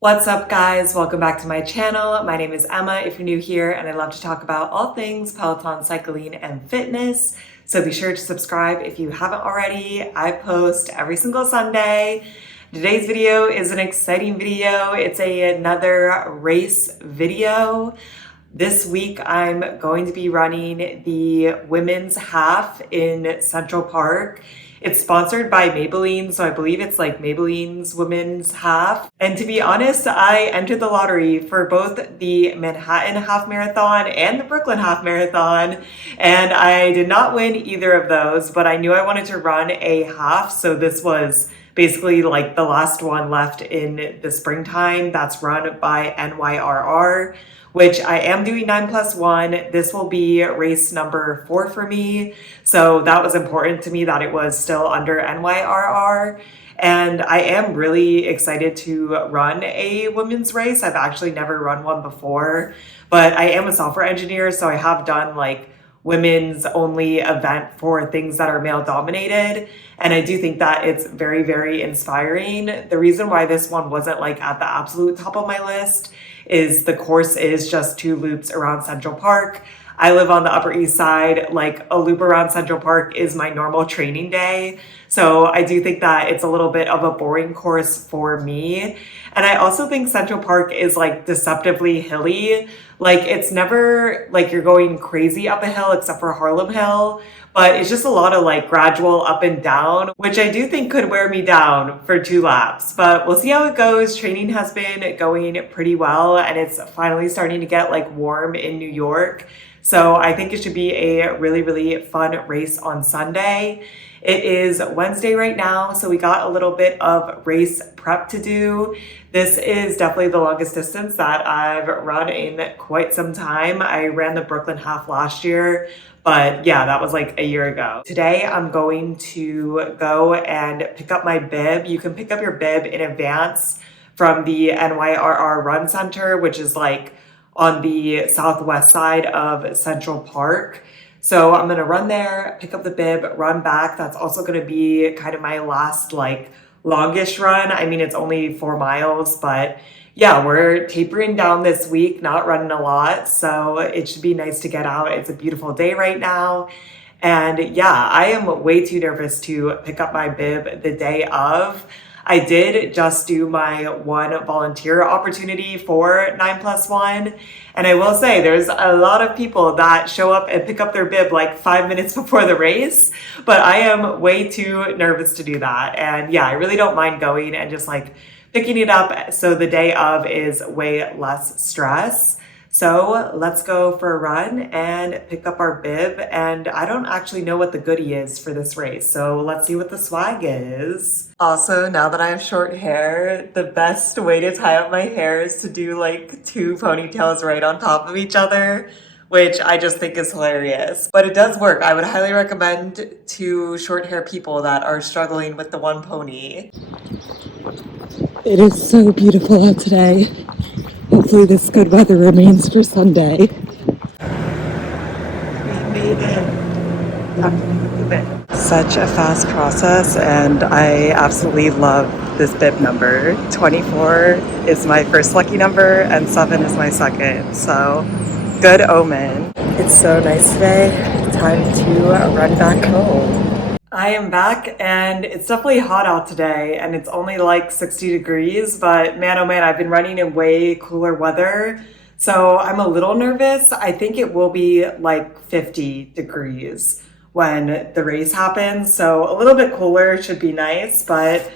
What's up, guys? Welcome back to my channel. My name is Emma if you're new here, and I love to talk about all things Peloton cycling and fitness. So be sure to subscribe if you haven't already. I post every single Sunday. Today's video is an exciting video. It's another race video. This week I'm going to be running the women's half in Central Park. It's sponsored by Maybelline, so I believe it's like Maybelline's women's half. And to be honest, I entered the lottery for both the Manhattan half marathon and the Brooklyn half marathon, and I did not win either of those, but I knew I wanted to run a half, so this was basically like the last one left in the springtime that's run by Nyrr, which I am doing 9+1. This will be race number 4 for me. So that was important to me that it was still under Nyrr. And I am really excited to run a women's race. I've actually never run one before, but I am a software engineer, so I have done like women's only event for things that are male dominated. And I do think that it's very, very inspiring. The reason why this one wasn't like at the absolute top of my list is the course is just 2 loops around Central Park. I live on the Upper East Side. Like a loop around Central Park is my normal training day. So I do think that it's a little bit of a boring course for me. And I also think Central Park is like deceptively hilly. Like it's never like you're going crazy up a hill except for Harlem Hill, but it's just a lot of like gradual up and down, which I do think could wear me down for 2 laps, but we'll see how it goes. Training has been going pretty well, and it's finally starting to get like warm in New York. So I think it should be a really, really fun race on Sunday. It is Wednesday right now, so we got a little bit of race prep to do. This is definitely the longest distance that I've run in quite some time. I ran the Brooklyn half last year, but yeah, that was like a year ago. Today, I'm going to go and pick up my bib. You can pick up your bib in advance from the Nyrr Run Center, which is like on the southwest side of Central Park. So I'm gonna run there, pick up the bib, run back. That's also gonna be kind of my last like longish run. I mean, it's only 4 miles, but yeah, we're tapering down this week, not running a lot. So it should be nice to get out. It's a beautiful day right now. And yeah, I am way too nervous to pick up my bib the day of. I did just do my 1 volunteer opportunity for 9+1. And I will say there's a lot of people that show up and pick up their bib like 5 minutes before the race, but I am way too nervous to do that. And yeah, I really don't mind going and just like picking it up. So the day of is way less stress. So let's go for a run and pick up our bib. And I don't actually know what the goodie is for this race, so let's see what the swag is. Also, now that I have short hair, the best way to tie up my hair is to do like 2 ponytails right on top of each other, which I just think is hilarious. But it does work. I would highly recommend to short hair people that are struggling with the 1 pony. It is so beautiful out today. Hopefully this good weather remains for Sunday. We made it. Such a fast process, and I absolutely love this bib number. 24 is my first lucky number and 7 is my second, so good omen. It's so nice today. Time to run back home. I am back, and it's definitely hot out today, and it's only like 60 degrees, but man, oh man, I've been running in way cooler weather, so I'm a little nervous. I think it will be like 50 degrees when the race happens, so a little bit cooler should be nice, but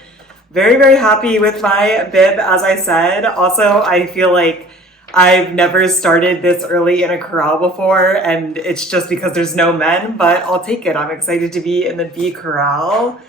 very, very happy with my bib, as I said. Also, I feel like I've never started this early in a corral before, and it's just because there's no men, but I'll take it. I'm excited to be in the B corral.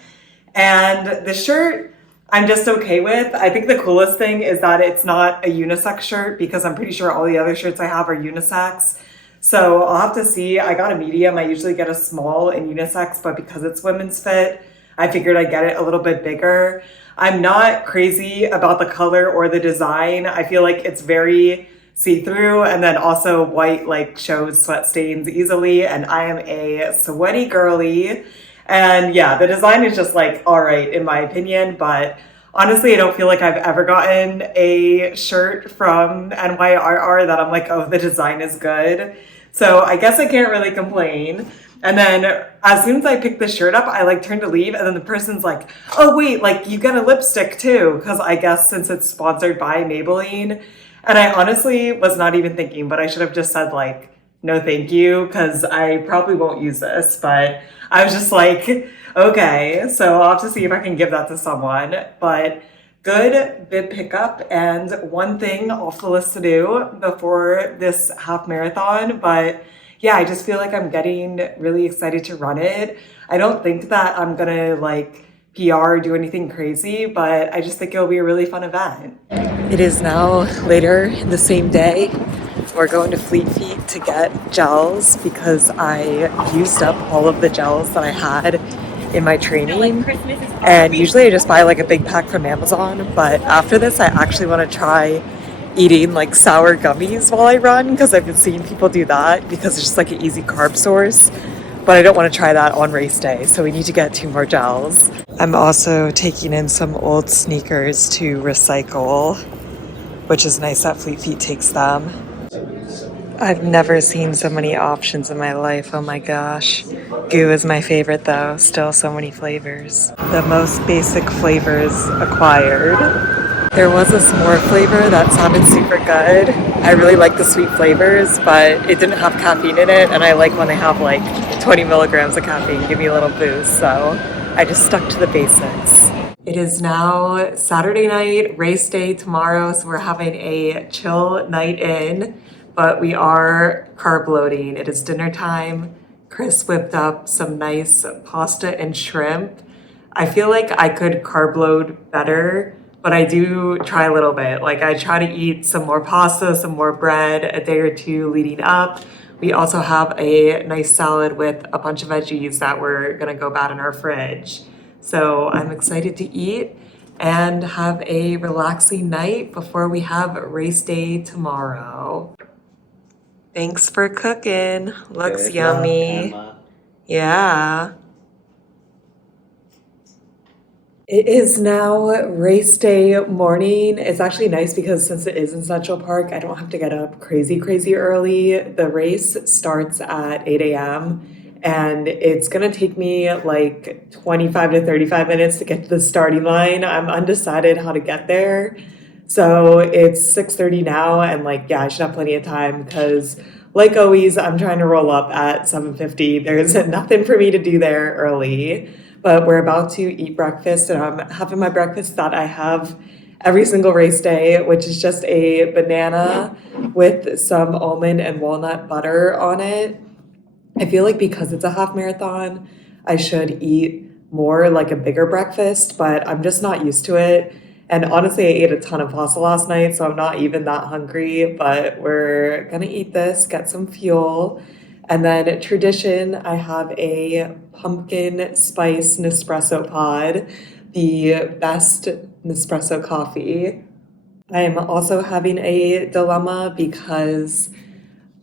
And the shirt, I'm just okay with. I think the coolest thing is that it's not a unisex shirt, because I'm pretty sure all the other shirts I have are unisex. So I'll have to see. I got a medium. I usually get a small in unisex, but because it's women's fit, I figured I'd get it a little bit bigger. I'm not crazy about the color or the design. I feel like it's very see-through, and then also white like shows sweat stains easily, and I am a sweaty girly. And yeah, the design is just like all right in my opinion, but Honestly, I don't feel like I've ever gotten a shirt from NYRR that I'm like, oh, the design is good. So I guess I can't really complain. And then as soon as I pick the shirt up, I like turn to leave, and then the person's like, oh wait, like you get a lipstick too, because I guess since it's sponsored by Maybelline. And I honestly was not even thinking, but I should have just said like, no thank you, because I probably won't use this. But I was just like, okay, so I'll have to see if I can give that to someone. But good bib pickup, and one thing off the list to do before this half marathon. But yeah, I just feel like I'm getting really excited to run it. I don't think that I'm gonna like PR or do anything crazy, but I just think it'll be a really fun event. It is now later in the same day. We're going to Fleet Feet to get gels because I used up all of the gels that I had in my training. And usually I just buy like a big pack from Amazon, but after this I actually want to try eating like sour gummies while I run, because I've been seeing people do that because it's just like an easy carb source. But I don't want to try that on race day, so we need to get 2 more gels. I'm also taking in some old sneakers to recycle, which is nice that Fleet Feet takes them. I've never seen so many options in my life, oh my gosh. Goo is my favorite though, still so many flavors. The most basic flavors acquired. There was a s'more flavor that sounded super good. I really like the sweet flavors, but it didn't have caffeine in it, and I like when they have like 20 milligrams of caffeine, give me a little boost, so I just stuck to the basics. It is now Saturday night, race day tomorrow, so we're having a chill night in, but we are carb loading. It is dinner time. Chris whipped up some nice pasta and shrimp. I feel like I could carb load better, but I do try a little bit. Like I try to eat some more pasta, some more bread a day or two leading up. We also have a nice salad with a bunch of veggies that we're gonna go bad in our fridge. So I'm excited to eat and have a relaxing night before we have race day tomorrow. Thanks for cooking. Looks Good yummy. luck, Emma. Yeah. It is now race day morning. It's actually nice because since it is in Central Park, I don't have to get up crazy early. The race starts at 8 a.m. and it's gonna take me like 25 to 35 minutes to get to the starting line. I'm undecided how to get there. So it's 6:30 now, and like, yeah, I should have plenty of time because like always, I'm trying to roll up at 7:50. There's nothing for me to do there early. But we're about to eat breakfast, and I'm having my breakfast that I have every single race day, which is just a banana with some almond and walnut butter on it. I feel like because it's a half marathon, I should eat more like a bigger breakfast, but I'm just not used to it. And honestly, I ate a ton of pasta last night, so I'm not even that hungry, but we're gonna eat this, get some fuel. And then tradition, I have a pumpkin spice Nespresso pod, the best Nespresso coffee. I am also having a dilemma because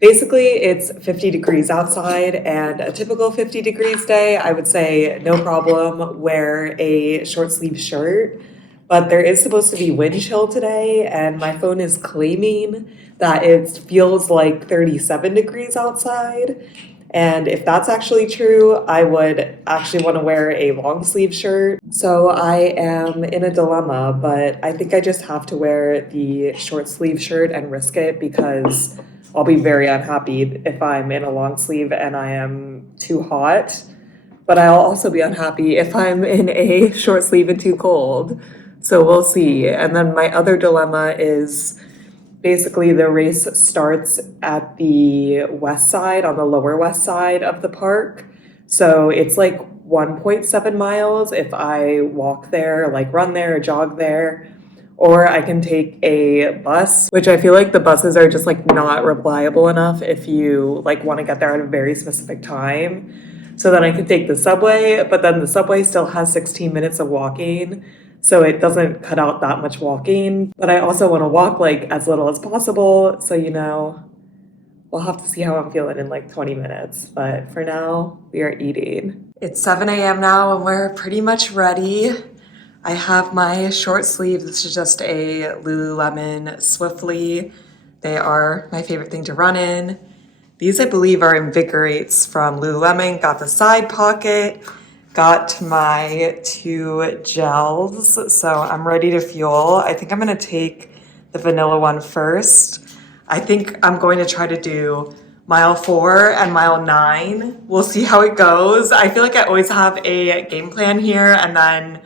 basically it's 50 degrees outside, and a typical 50 degrees day, I would say no problem, wear a short sleeve shirt. But there is supposed to be wind chill today, and my phone is claiming that it feels like 37 degrees outside. And if that's actually true, I would actually want to wear a long sleeve shirt. So I am in a dilemma, but I think I just have to wear the short sleeve shirt and risk it, because I'll be very unhappy if I'm in a long sleeve and I am too hot. But I'll also be unhappy if I'm in a short sleeve and too cold. So we'll see. And then my other dilemma is basically the race starts at the west side, on the lower west side of the park. So it's like 1.7 miles if I walk there, like run there or jog there. Or I can take a bus, which I feel like the buses are just like not reliable enough if you like want to get there at a very specific time. So then I could take the subway, but then the subway still has 16 minutes of walking. So it doesn't cut out that much walking, but I also want to walk like as little as possible. So, we'll have to see how I'm feeling in like 20 minutes. But for now, we are eating. It's 7 a.m. now and we're pretty much ready. I have my short sleeve. This is just a Lululemon Swiftly. They are my favorite thing to run in. These, I believe, are Invigorates from Lululemon. Got the side pocket, got my 2 gels, so I'm ready to fuel. I think I'm gonna take the vanilla one first. I think I'm going to try to do mile 4 and mile 9. We'll see how it goes. I feel like I always have a game plan here and then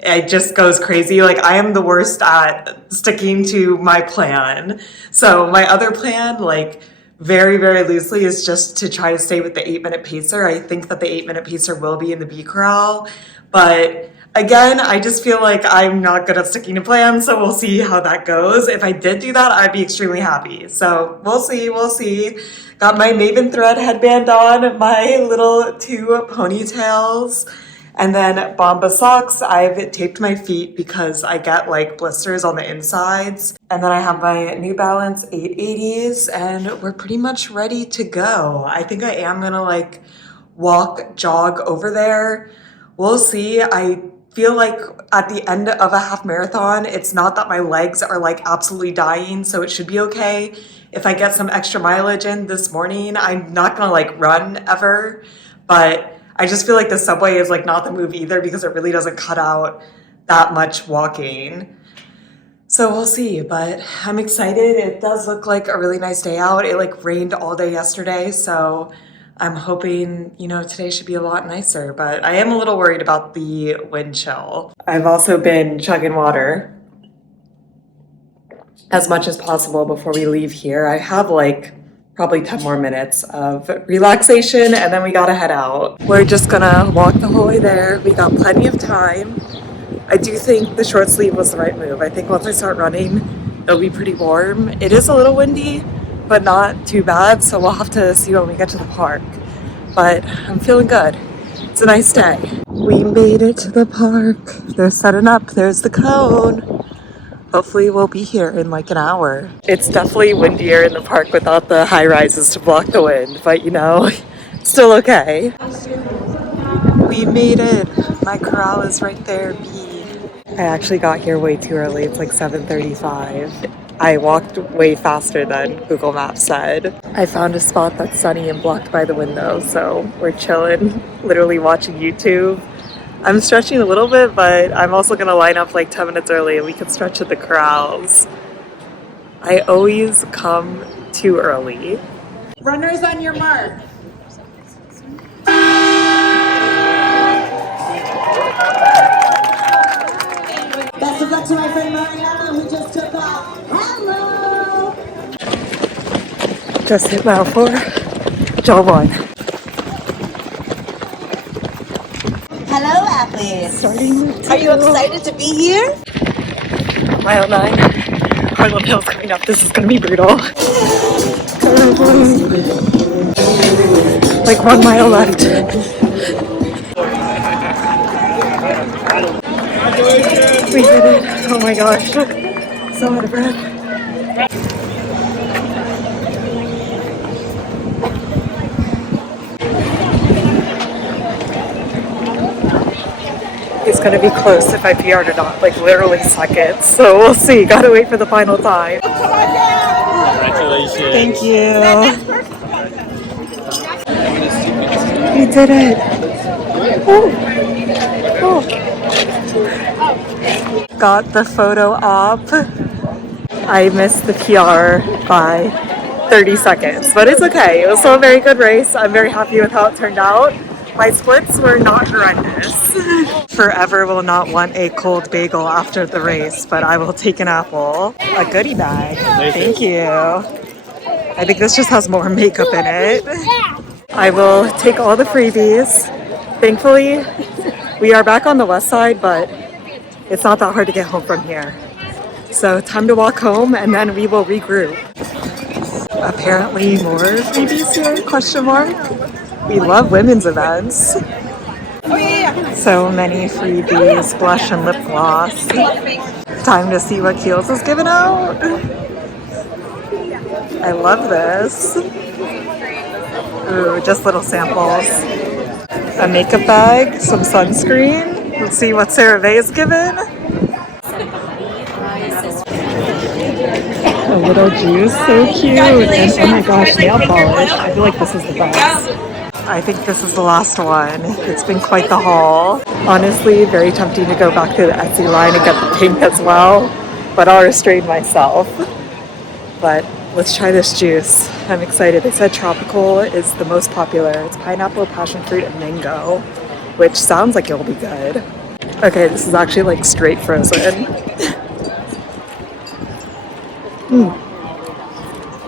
it just goes crazy. Like, I am the worst at sticking to my plan. So my other plan, like, very, very loosely, is just to try to stay with the 8-minute pacer. I think that the 8-minute pacer will be in the B corral, but again, I just feel like I'm not good at sticking to plans, so we'll see how that goes. If I did do that, I'd be extremely happy. So we'll see, we'll see. Got my Maven thread headband on, my little 2 ponytails. And then Bomba socks. I've taped my feet because I get like blisters on the insides. And then I have my New Balance 880s and we're pretty much ready to go. I think I am gonna like jog over there. We'll see. I feel like at the end of a half marathon, it's not that my legs are like absolutely dying, so it should be okay. If I get some extra mileage in this morning, I'm not gonna like run ever, but I just feel like the subway is like not the move either because it really doesn't cut out that much walking. So we'll see, but I'm excited. It does look like a really nice day out. It like rained all day yesterday, so I'm hoping, you know, today should be a lot nicer, but I am a little worried about the wind chill. I've also been chugging water as much as possible before we leave here. I have like probably 10 more minutes of relaxation and then we gotta head out. We're just gonna walk the whole way there. We got plenty of time. I do think the short sleeve was the right move. I think once I start running, it'll be pretty warm. It is a little windy, but not too bad, so we'll have to see when we get to the park. But I'm feeling good. It's a nice day. We made it to the park. They're setting up. There's the cone. Hopefully we'll be here in like an hour. It's definitely windier in the park without the high rises to block the wind, but you know, still okay. We made it. My corral is right there, B. I actually got here way too early. It's like 7:35. I walked way faster than Google Maps said. I found a spot that's sunny and blocked by the window, so we're chilling, literally watching YouTube. I'm stretching a little bit, but I'm also gonna line up like 10 minutes early and we can stretch at the corrals. I always come too early. Runners on your mark. Best of luck to my friend Mariana who just took off. Hello! Just hit mile 4, job 1. Hello, athletes. Are you excited to be here? Mile 9, Harlem Hill's coming up. This is gonna be brutal. Like 1 mile left. We did it. Oh my gosh. So out of breath. It's gonna be close if I PR'd or not, like literally seconds. So we'll see. Gotta wait for the final time. Congratulations. Thank you. We did it. Ooh. Oh. Got the photo op. I missed the PR by 30 seconds, but it's okay. It was still a very good race. I'm very happy with how it turned out. My splits were not horrendous. Forever will not want a cold bagel after the race, but I will take an apple. A goodie bag. Thank you. I think this just has more makeup in it. I will take all the freebies. Thankfully, we are back on the west side, but it's not that hard to get home from here. So time to walk home and then we will regroup. Apparently more freebies here, question mark. We love women's events. So many freebies, blush and lip gloss. Time to see what Kiehl's is giving out. I love this. Ooh, just little samples. A makeup bag, some sunscreen. Let's see what Sarah Vay is given. A little juice, so cute. And oh my gosh, nail polish. I feel like this is the best. I think this is the last one. It's been quite the haul. Honestly, very tempting to go back to the Etsy line and get the pink as well, but I'll restrain myself. But let's try this juice. I'm excited. They said tropical is the most popular. It's pineapple, passion fruit, and mango, which sounds like it'll be good. Okay, this is actually like straight frozen.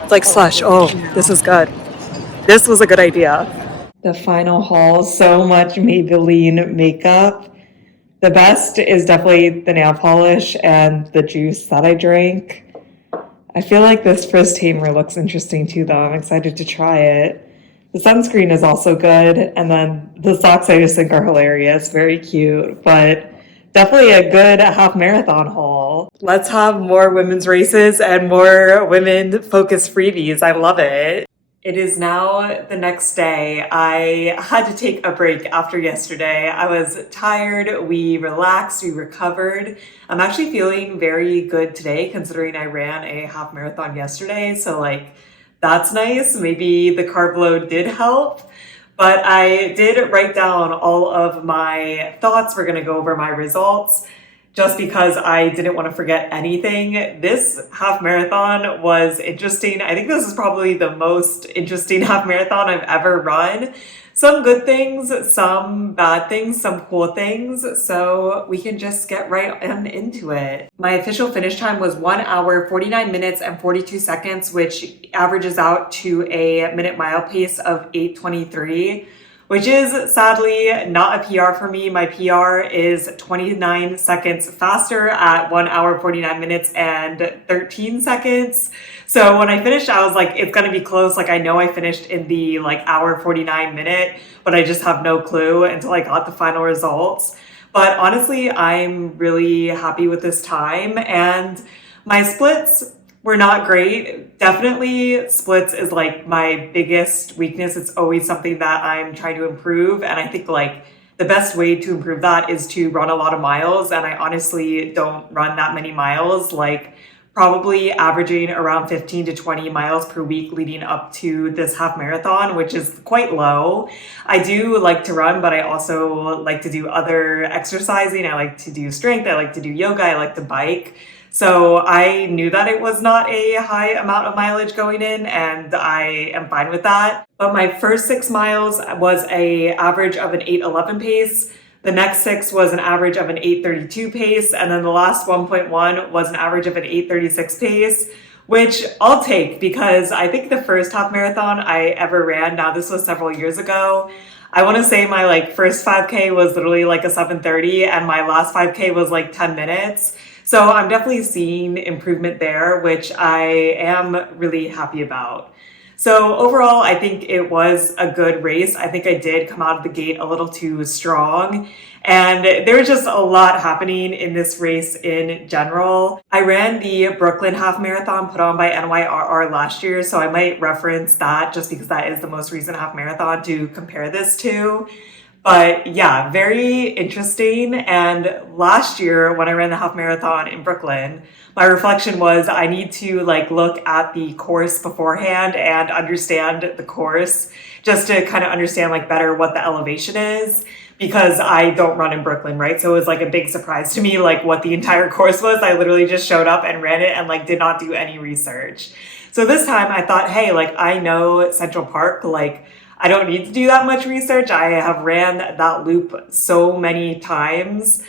It's like slush. Oh, this is good. This was a good idea. The final haul, so much Maybelline makeup. The best is definitely the nail polish and the juice that I drank. I feel like this frizz tamer looks interesting too though. I'm excited to try it. The sunscreen is also good, and then the socks I just think are hilarious, very cute, but definitely a good half marathon haul. Let's have more women's races and more women-focused freebies. I love it. It is now the next day. I had to take a break after yesterday. I was tired, we relaxed, we recovered. I'm actually feeling very good today considering I ran a half marathon yesterday. So like, that's nice. Maybe the carb load did help. But I did write down all of my thoughts. We're gonna go over my results just because I didn't want to forget anything. This half marathon was interesting. I think this is probably the most interesting half marathon I've ever run. Some good things, some bad things, some cool things. So we can just get right on into it. My official finish time was 1 hour, 49 minutes and 42 seconds, which averages out to a minute mile pace of 8:23. Which is sadly not a PR for me. My PR is 29 seconds faster at 1 hour, 49 minutes and 13 seconds. So when I finished, I was like, it's gonna be close. Like I know I finished in the like hour 49 minute, but I just have no clue until I got the final results. But honestly, I'm really happy with this time, and my splits were not great. Definitely splits is like my biggest weakness. It's always something that I'm trying to improve. And I think like the best way to improve that is to run a lot of miles. And I honestly don't run that many miles, like probably averaging around 15 to 20 miles per week leading up to this half marathon, which is quite low. I do like to run, but I also like to do other exercising. I like to do strength. I like to do yoga. I like to bike. So I knew that it was not a high amount of mileage going in, and I am fine with that. But my first 6 miles was an average of an 8:11 pace. The next 6 was an average of an 8:32 pace. And then the last 1.1 was an average of an 8:36 pace, which I'll take because I think the first half marathon I ever ran, now this was several years ago, I want to say my like first 5K was literally like a 7:30 and my last 5K was like 10 minutes. So I'm definitely seeing improvement there, which I am really happy about. So overall, I think it was a good race. I think I did come out of the gate a little too strong, and there was just a lot happening in this race in general. I ran the Brooklyn half marathon put on by NYRR last year, so I might reference that just because that is the most recent half marathon to compare this to. But yeah, very interesting. And last year when I ran the half marathon in Brooklyn, my reflection was I need to like look at the course beforehand and understand the course just to kind of understand like better what the elevation is, because I don't run in Brooklyn, right? So it was like a big surprise to me, like what the entire course was. I literally just showed up and ran it and like did not do any research. So this time I thought, hey, like I know Central Park, like I don't need to do that much research. I have ran that loop so many times,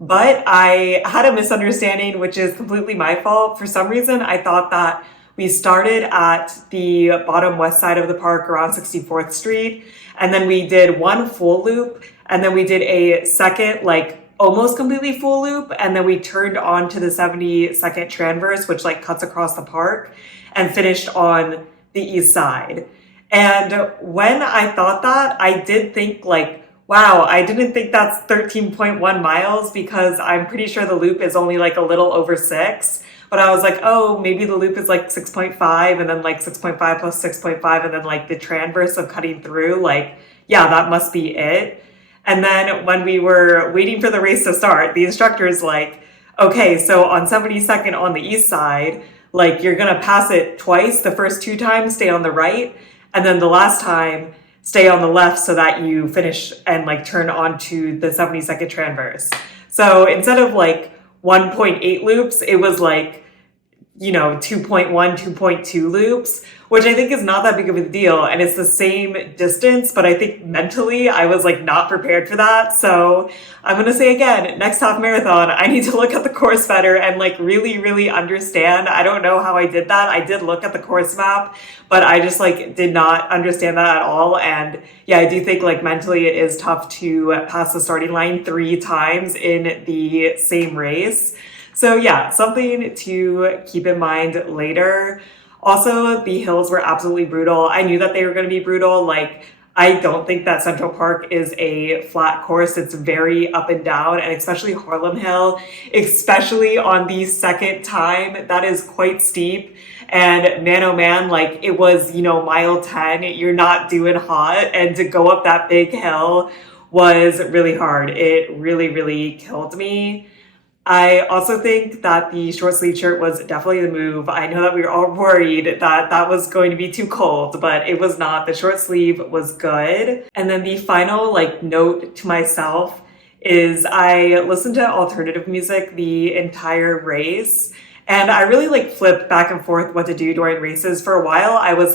but I had a misunderstanding, which is completely my fault. For some reason, I thought that we started at the bottom west side of the park around 64th Street, and then we did one full loop, and then we did a second, like almost completely full loop, and then we turned on to the 72nd Transverse, which like cuts across the park, and finished on the east side. And when I thought that, I did think like, wow, I didn't think that's 13.1 miles because I'm pretty sure the loop is only like a little over 6. But I was like, oh, maybe the loop is like 6.5 and then like 6.5 plus 6.5 and then like the transverse of cutting through, like, yeah, that must be it. And then when we were waiting for the race to start, the instructor's like, okay, so on 72nd on the east side, like you're gonna pass it twice. The first 2 times, stay on the right. And then the last time, stay on the left so that you finish and like turn onto the 72nd transverse. So instead of like 1.8 loops, it was like, 2.1, 2.2 loops, which I think is not that big of a deal. And it's the same distance, but I think mentally I was like not prepared for that. So I'm going to say again, next half marathon, I need to look at the course better and like really, really understand. I don't know how I did that. I did look at the course map, but I just like did not understand that at all. And yeah, I do think like mentally it is tough to pass the starting line 3 times in the same race. So yeah, something to keep in mind later. Also, the hills were absolutely brutal. I knew that they were going to be brutal. Like, I don't think that Central Park is a flat course. It's very up and down, and especially Harlem Hill, especially on the second time, that is quite steep. And man, oh man, like it was, mile 10, you're not doing hot. And to go up that big hill was really hard. It really, really killed me. I also think that the short sleeve shirt was definitely the move. I know that we were all worried that that was going to be too cold, but it was not. The short sleeve was good. And then the final note to myself is I listened to alternative music the entire race, and I really flipped back and forth what to do during races. For a while, I was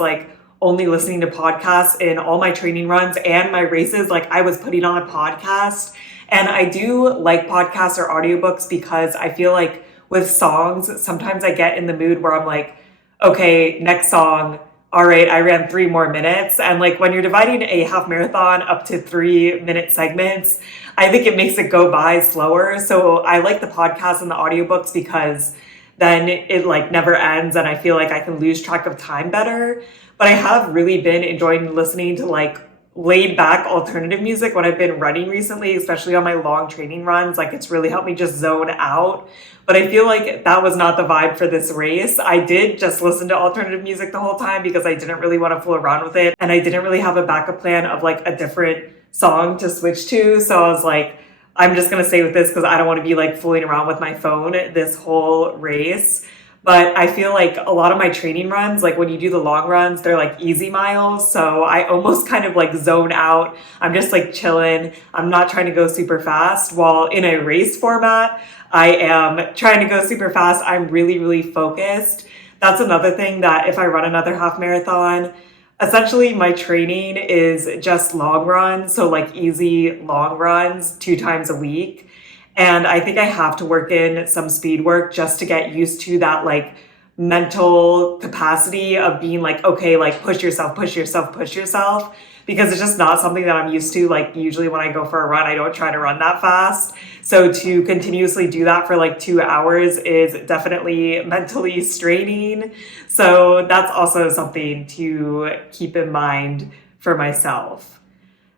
only listening to podcasts in all my training runs and my races. I was putting on a podcast. And I do like podcasts or audiobooks because I feel like with songs, sometimes I get in the mood where I'm like, okay, next song. All right, I ran 3 more minutes. And when you're dividing a half marathon up to 3-minute segments, I think it makes it go by slower. So I like the podcasts and the audiobooks because then it never ends and I feel like I can lose track of time better. But I have really been enjoying listening to laid back alternative music when I've been running recently, especially on my long training runs. It's really helped me just zone out. But I feel like that was not the vibe for this race. I did just listen to alternative music the whole time because I didn't really want to fool around with it. And I didn't really have a backup plan of a different song to switch to. So I was like, I'm just going to stay with this because I don't want to be fooling around with my phone this whole race. But I feel like a lot of my training runs, when you do the long runs, they're easy miles. So I almost kind of zone out. I'm just chilling. I'm not trying to go super fast. While in a race format, I am trying to go super fast. I'm really, really focused. That's another thing that if I run another half marathon, essentially my training is just long runs. So easy long runs 2 times a week. And I think I have to work in some speed work just to get used to that mental capacity of being okay, push yourself, push yourself, push yourself, because it's just not something that I'm used to. Usually when I go for a run, I don't try to run that fast. So to continuously do that for 2 hours is definitely mentally straining. So that's also something to keep in mind for myself.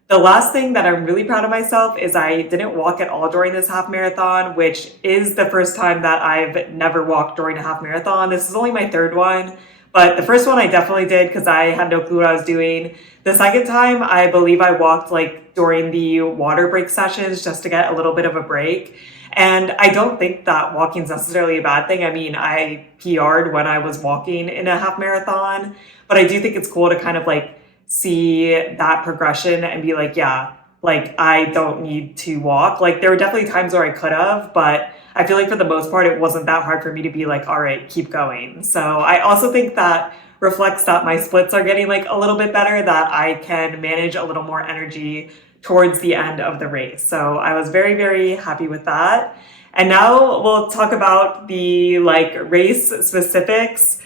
The last thing that I'm really proud of myself is I didn't walk at all during this half marathon, which is the first time that I've never walked during a half marathon. This is only my 3rd one, but the first one I definitely did because I had no clue what I was doing. The second time, I believe I walked during the water break sessions just to get a little bit of a break. And I don't think that walking is necessarily a bad thing. I mean, I PR'd when I was walking in a half marathon, but I do think it's cool to kind of see that progression and be I don't need to walk. There were definitely times where I could have, but I feel for the most part, it wasn't that hard for me to be all right, keep going. So I also think that reflects that my splits are getting a little bit better, that I can manage a little more energy towards the end of the race. So I was very, very happy with that. And now we'll talk about the race specifics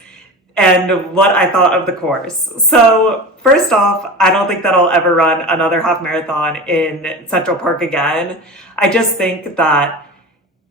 and what I thought of the course. So first off, I don't think that I'll ever run another half marathon in Central Park again. I just think that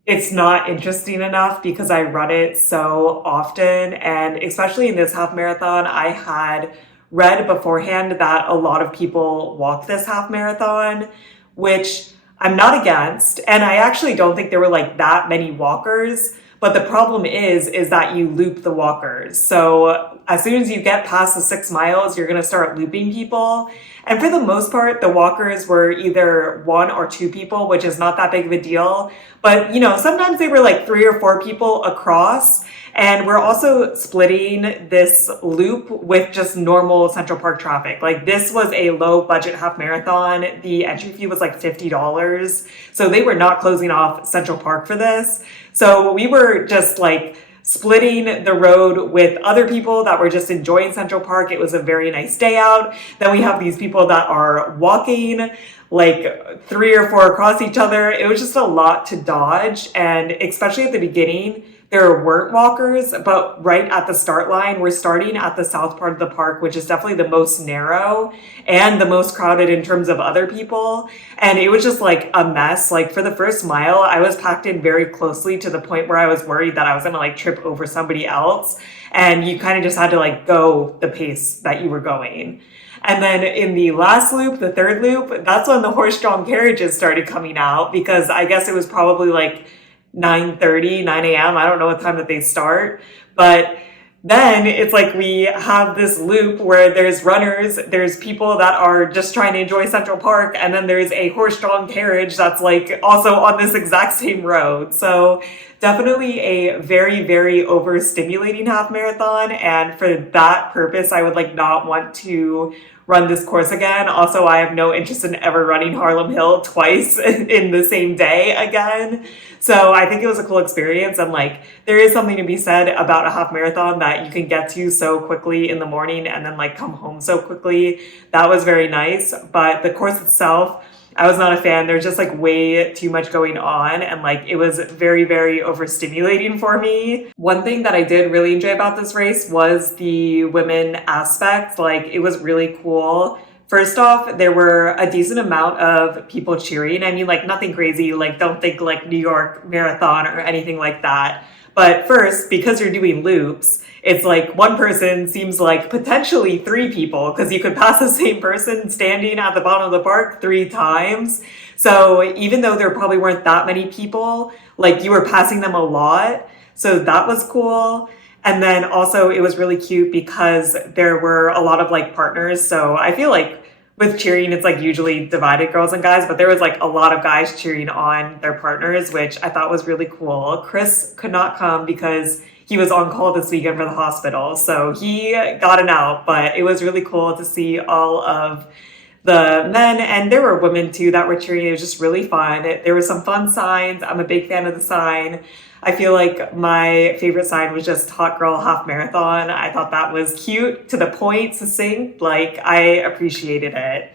it's not interesting enough because I run it so often. And especially in this half marathon, I had read beforehand that a lot of people walk this half marathon, which I'm not against. And I actually don't think there were that many walkers. But the problem is that you loop the walkers. So as soon as you get past the 6 miles, you're going to start looping people. And for the most part, the walkers were either 1 or 2 people, which is not that big of a deal. But, you know, sometimes they were like 3 or 4 people across. And we're also splitting this loop with just normal Central Park traffic. Like, this was a low budget half marathon. The entry fee was like $50. So they were not closing off Central Park for this. So we were just like splitting the road with other people that were just enjoying Central Park. It was a very nice day out. Then we have these people that are walking like 3 or 4 across each other. It was just a lot to dodge. And especially at the beginning, there weren't walkers, but right at the start line, we're starting at the south part of the park, which is definitely the most narrow and the most crowded in terms of other people. And it was just like a mess. Like for the first mile, I was packed in very closely to the point where I was worried that I was gonna like trip over somebody else. And you kind of just had to like go the pace that you were going. And then in the last loop, the third loop, that's when the horse-drawn carriages started coming out, because I guess it was probably like 9:30, 9 a.m. I don't know what time that they start, but then it's like we have this loop where there's runners, there's people that are just trying to enjoy Central Park, and then there's a horse-drawn carriage that's like also on this exact same road. So definitely a very, very overstimulating half marathon. And for that purpose, I would like not want to run this course again. Also, I have no interest in ever running Harlem Hill twice in the same day again. So I think it was a cool experience. And like, there is something to be said about a half marathon that you can get to so quickly in the morning and then like come home so quickly. That was very nice. But the course itself, I was not a fan. There's just like way too much going on, and like it was very, very overstimulating for me. One thing that I did really enjoy about this race was the women aspect. Like, it was really cool. First off, there were a decent amount of people cheering. I mean, like nothing crazy. Like, don't think like New York Marathon or anything like that. But first, because you're doing loops, it's like one person seems like potentially 3 people, because you could pass the same person standing at the bottom of the park 3 times. So even though there probably weren't that many people, like you were passing them a lot. So that was cool. And then also it was really cute because there were a lot of like partners. So I feel like with cheering, it's like usually divided girls and guys, but there was like a lot of guys cheering on their partners, which I thought was really cool. Chris could not come because he was on call this weekend for the hospital, so he got an out, but it was really cool to see all of the men, and there were women too that were cheering. It was just really fun. There were some fun signs. I'm a big fan of the sign. I feel like my favorite sign was just Hot Girl Half Marathon. I thought that was cute, to the point, succinct. Like, I appreciated it.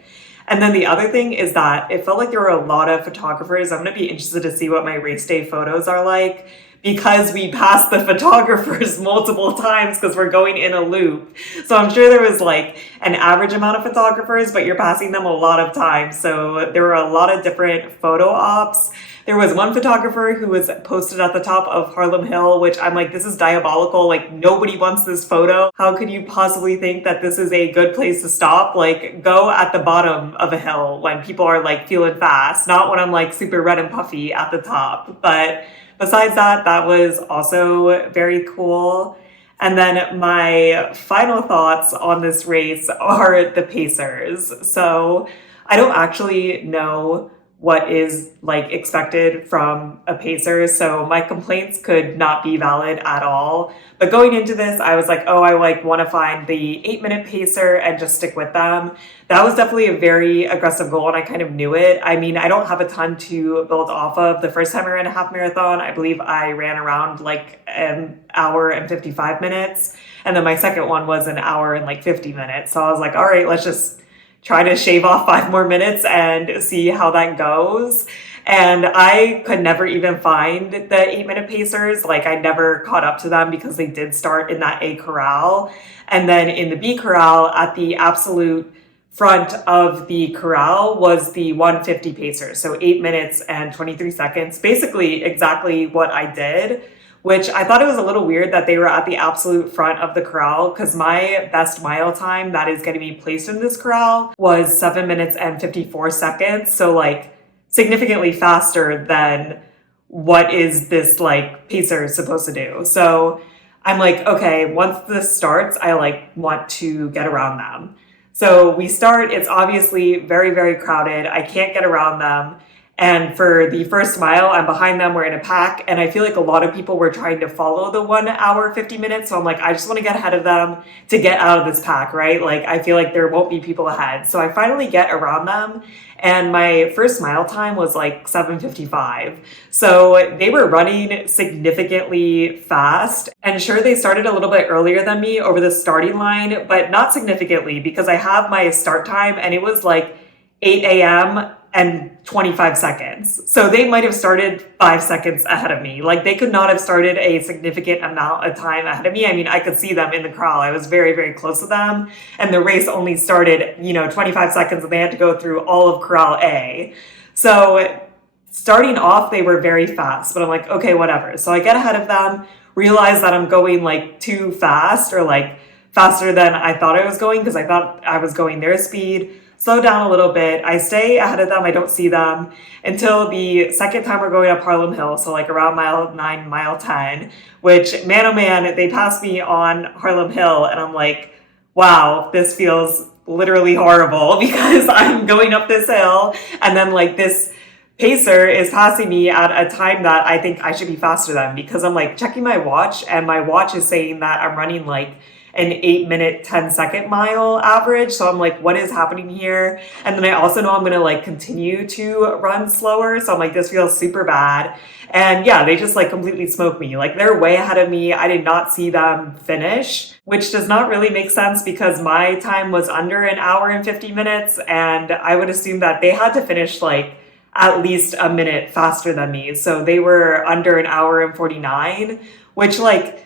And then the other thing is that it felt like there were a lot of photographers. I'm going to be interested to see what my race day photos are like, because we passed the photographers multiple times because we're going in a loop. So I'm sure there was like an average amount of photographers, but you're passing them a lot of times. So there were a lot of different photo ops. There was one photographer who was posted at the top of Harlem Hill, which I'm like, this is diabolical. Like, nobody wants this photo. How could you possibly think that this is a good place to stop? Like, go at the bottom of a hill when people are like feeling fast, not when I'm like super red and puffy at the top. But besides that, that was also very cool. And then my final thoughts on this race are the pacers. So I don't actually know what is like expected from a pacer, so my complaints could not be valid at all. But going into this, I was like, oh, I like want to find the 8-minute pacer and just stick with them. That was definitely a very aggressive goal, and I kind of knew it. I mean, I don't have a ton to build off of. The first time I ran a half marathon, I believe I ran around like an hour and 55 minutes. And then my second one was an hour and like 50 minutes. So I was like, all right, let's just try to shave off 5 more minutes and see how that goes. And I could never even find the 8-minute pacers. Like, I never caught up to them because they did start in that A corral. And then in the B corral, at the absolute front of the corral, was the 150 pacer. So 8 minutes and 23 seconds, basically exactly what I did, which I thought it was a little weird that they were at the absolute front of the corral, because my best mile time that is getting me placed in this corral was 7 minutes and 54 seconds. So like significantly faster than what is this like pacer supposed to do? So I'm like, okay, once this starts, I like want to get around them. So we start, it's obviously very, very crowded. I can't get around them. And for the first mile, I'm behind them. We're in a pack. And I feel like a lot of people were trying to follow the 1 hour, 50 minutes. So I'm like, I just want to get ahead of them to get out of this pack, right? Like, I feel like there won't be people ahead. So I finally get around them. And my first mile time was like 7:55. So they were running significantly fast. And sure, they started a little bit earlier than me over the starting line, but not significantly because I have my start time and it was like 8 a.m. and 25 seconds. So they might have started 5 seconds ahead of me. Like they could not have started a significant amount of time ahead of me. I mean, I could see them in the crowd. I was very, very close to them. And the race only started, 25 seconds and they had to go through all of corral A. So starting off, they were very fast, but I'm like, okay, whatever. So I get ahead of them, realize that I'm going like too fast or like faster than I thought I was going because I thought I was going their speed. Slow down a little bit. I stay ahead of them. I don't see them until the second time we're going up Harlem Hill. So like around mile 9, mile 10, which man, oh man, they passed me on Harlem Hill. And I'm like, wow, this feels literally horrible because I'm going up this hill. And then like this pacer is passing me at a time that I think I should be faster than because I'm like checking my watch and my watch is saying that I'm running like an 8-minute, 10-second mile average. So I'm like, what is happening here? And then I also know I'm gonna like continue to run slower. So I'm like, this feels super bad. And yeah, they just like completely smoked me. Like they're way ahead of me. I did not see them finish, which does not really make sense because my time was under an hour and 50 minutes. And I would assume that they had to finish like at least a minute faster than me. So they were under an hour and 49, which like,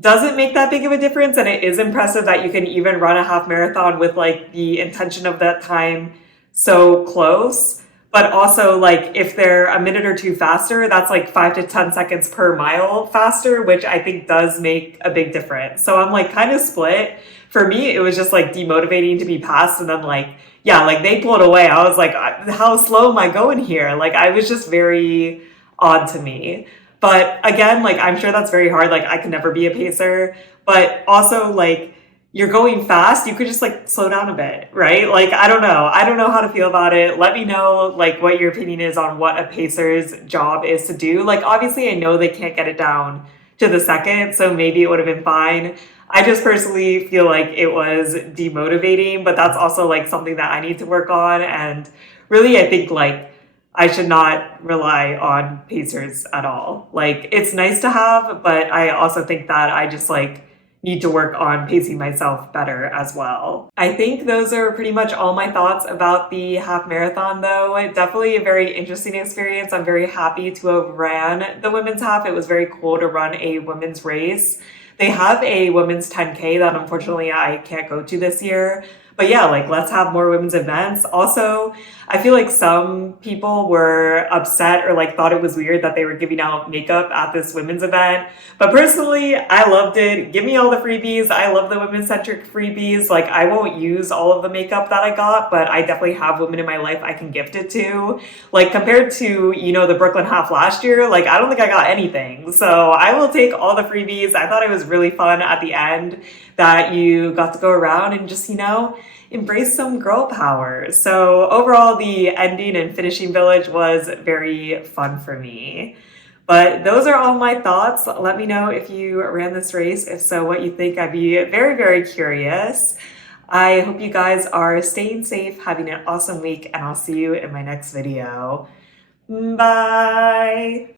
doesn't make that big of a difference. And it is impressive that you can even run a half marathon with like the intention of that time so close. But also like if they're a minute or two faster, that's like 5 to 10 seconds per mile faster, which I think does make a big difference. So I'm like kind of split. For me, it was just like demotivating to be passed. And then like, yeah, like they pulled away. I was like, how slow am I going here? Like I was just very odd to me. But again, like, I'm sure that's very hard. Like, I could never be a pacer. But also, like, you're going fast. You could just, like, slow down a bit, right? Like, I don't know. I don't know how to feel about it. Let me know, like, what your opinion is on what a pacer's job is to do. Like, obviously, I know they can't get it down to the second, so maybe it would have been fine. I just personally feel like it was demotivating, but that's also, like, something that I need to work on. And really, I think, like, I should not rely on pacers at all. Like, it's nice to have, but I also think that I just like need to work on pacing myself better as well. I think those are pretty much all my thoughts about the half marathon though. Definitely a very interesting experience. I'm very happy to have ran the women's half. It was very cool to run a women's race. They have a women's 10K that unfortunately I can't go to this year. But yeah, like let's have more women's events. Also, I feel like some people were upset or like thought it was weird that they were giving out makeup at this women's event. But personally, I loved it. Give me all the freebies. I love the women-centric freebies. Like I won't use all of the makeup that I got, but I definitely have women in my life I can gift it to. Like compared to, the Brooklyn half last year, like I don't think I got anything. So I will take all the freebies. I thought it was really fun at the end that you got to go around and just, embrace some girl power. So overall, the ending and finishing village was very fun for me. But those are all my thoughts. Let me know if you ran this race. If so, what you think. I'd be very, very curious. I hope you guys are staying safe, having an awesome week, and I'll see you in my next video. Bye!